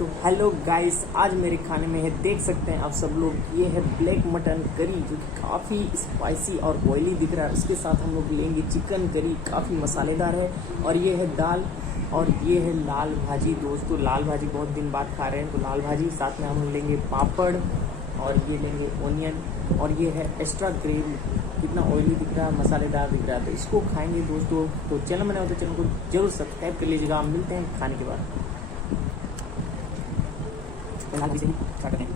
तो hello guys, आज मेरे खाने में है, देख सकते हैं आप सब लोग, ये है ब्लैक मटन करी जो कि काफ़ी स्पाइसी और ऑयली दिख रहा है। उसके साथ हम लोग लेंगे चिकन करी, काफ़ी मसालेदार है। और ये है दाल और ये है लाल भाजी। दोस्तों लाल भाजी बहुत दिन बाद खा रहे हैं, तो लाल भाजी साथ में हम लोग लेंगे पापड़ और ये लेंगे ओनियन और ये है एक्स्ट्रा ग्रेवी। कितना ऑयली दिख रहा है, मसालेदार दिख रहा है, तो इसको खाएंगे दोस्तों। तो चैनल बने हो तो चैनल को जरूर सब्सक्राइब कर लीजिएगा। हम मिलते हैं खाने के बाद। लाल भाजी स्टार्ट करें।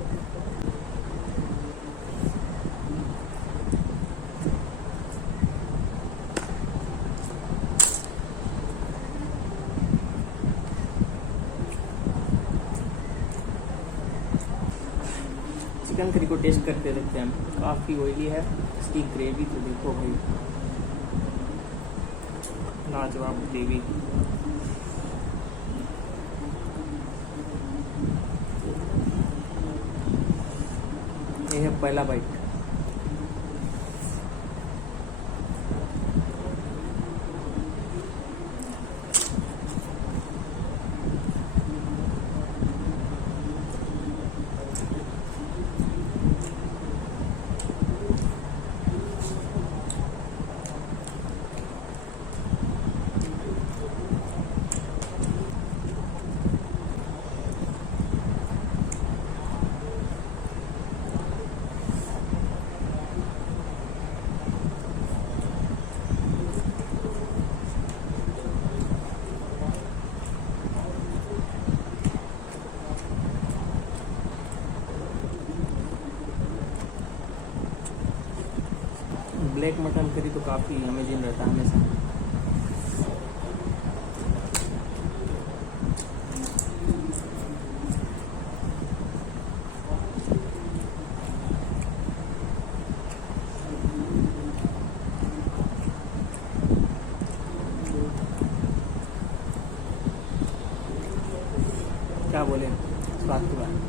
चिकन करी को टेस्ट करते देखते हैं। काफ़ी ऑयली है, इसकी ग्रेवी तो देखो भाई, लाजवाब ग्रेवी। ये है पहला बाइट। ब्लैक मटन करी तो काफ़ी अमेजिंग रहता है हमेशा। क्या बोले स्वाद के बाद।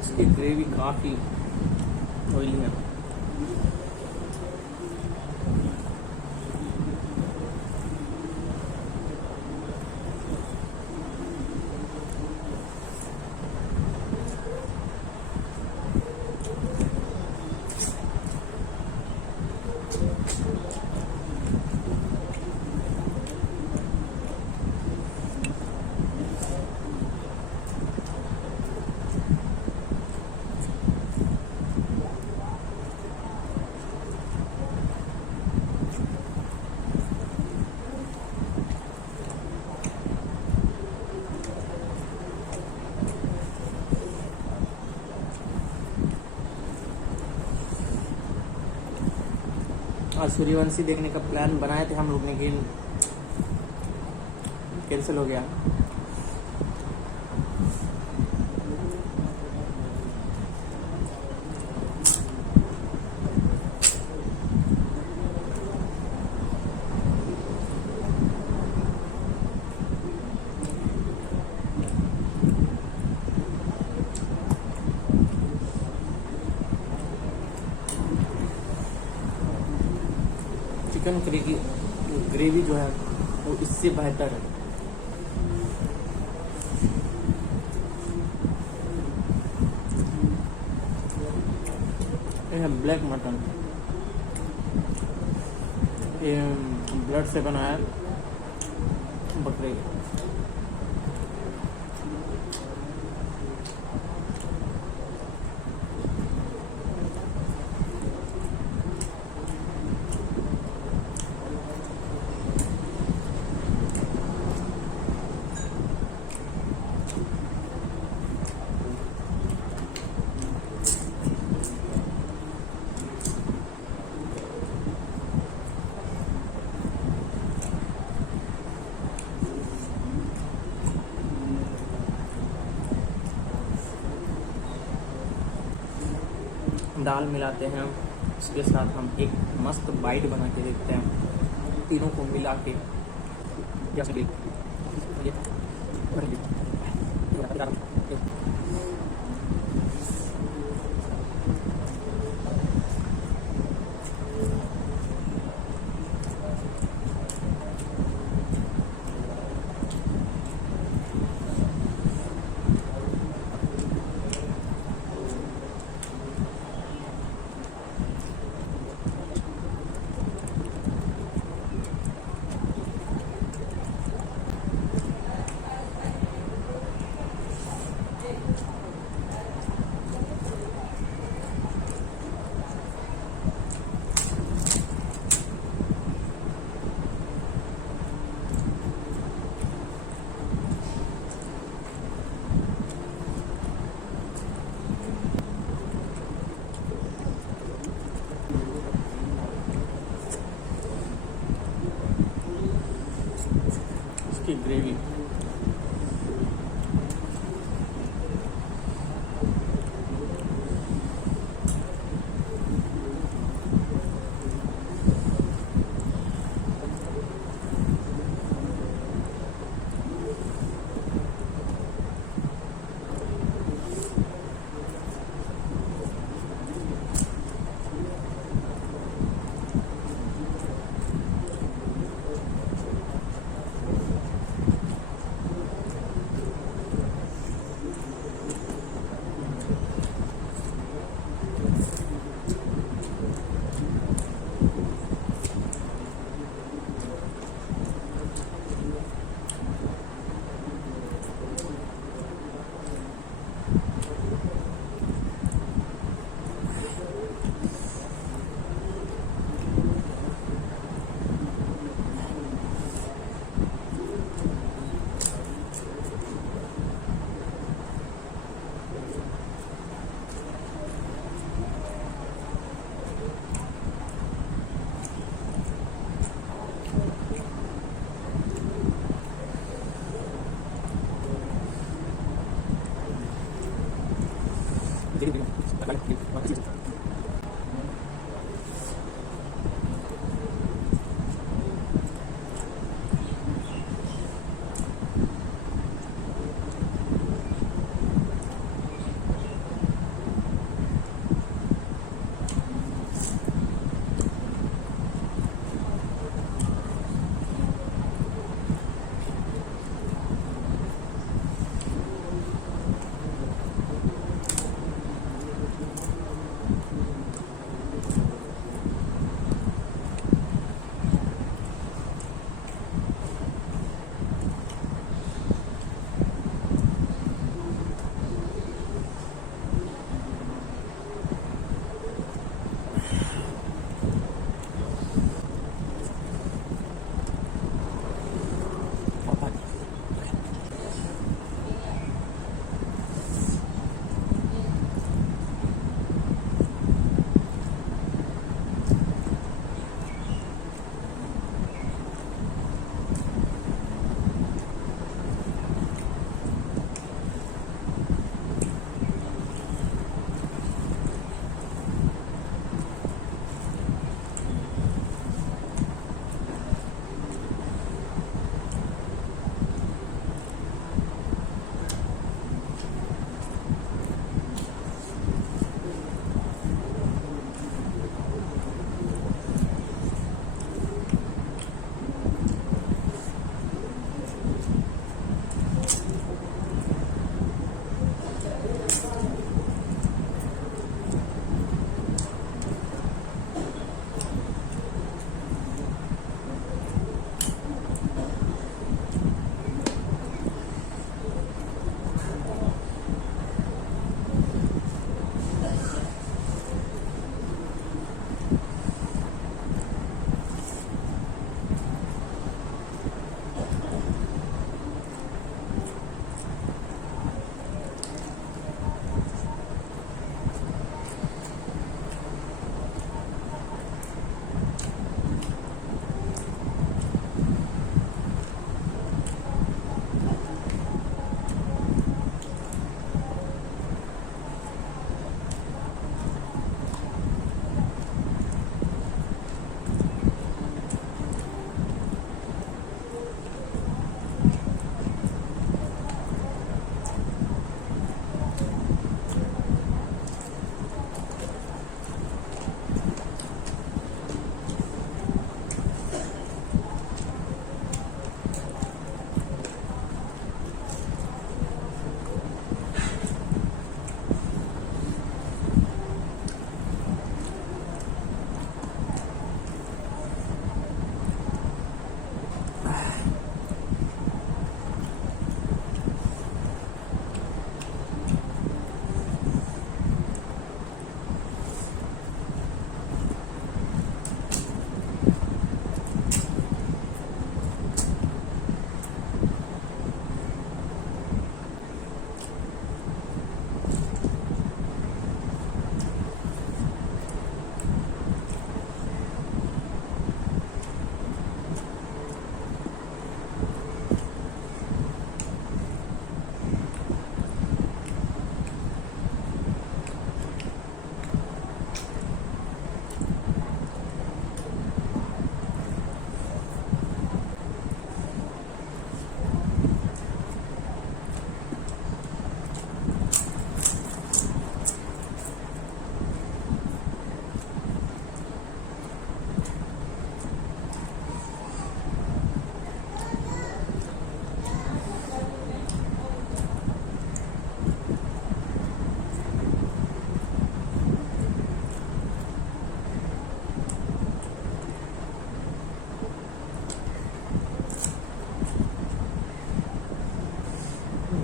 इसकी ग्रेवी काफ़ी ऑयली है। आज सूर्यवंशी देखने का प्लान बनाए थे हम लोग, लेकिन कैंसिल हो गया। चिकन करी की ग्रेवी जो है वो इससे बेहतर है। ये है ब्लैक मटन, ये ब्लड से बना है बकरे। दाल मिलाते हैं, उसके साथ हम एक मस्त बाइट बना के देखते हैं, तीनों को मिला के उसकी ग्रेवी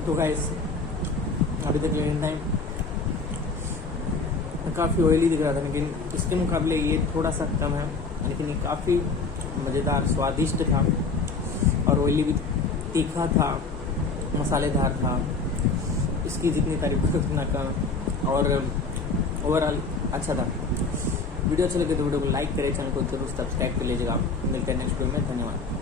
तो गाइस अभी तक लेकिन टाइम काफ़ी ऑयली दिख रहा था, लेकिन इसके मुकाबले ये थोड़ा सा कम है, लेकिन ये काफ़ी मज़ेदार स्वादिष्ट था और ऑयली भी तीखा था, मसालेदार था। इसकी जितनी तारीफ करो उतना कम, और ओवरऑल अच्छा था। वीडियो अच्छा लगे तो वीडियो को लाइक करें, चैनल को जरूर सब्सक्राइब कर लीजिएगा। मिलते हैं नेक्स्ट वीडियो में, धन्यवाद।